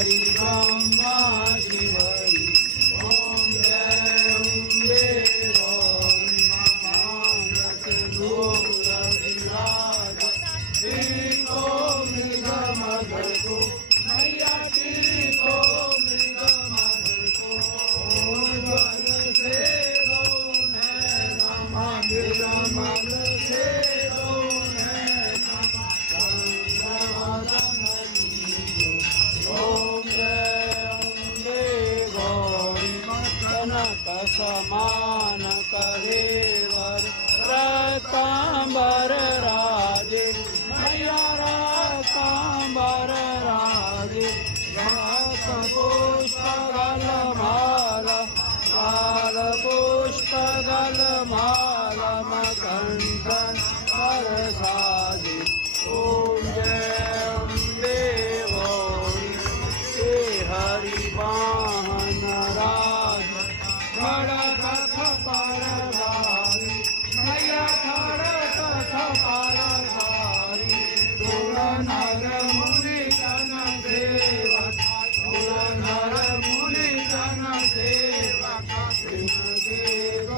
हरि ब्रह्मा शिवरि ओम जय अम्बे गौरी टीको मृग मधु को मैया टीको मृग मधु को मन से दो मंदिर मन से दो ओम जय अम्बे गौरी कनक समान करेवर रतांबर राजे मैया रतांबर राजे घास पुष्प गलमाला लाल पुष्प गलमाला मकंठन परसादि ओम जय अम्बे गौरी हे हरि वाहन राज खड़क परवारी मैया खड़क परवारी तुल नर मुनि जन सेवक तुल नर मुनि जन सेवक सिंह देव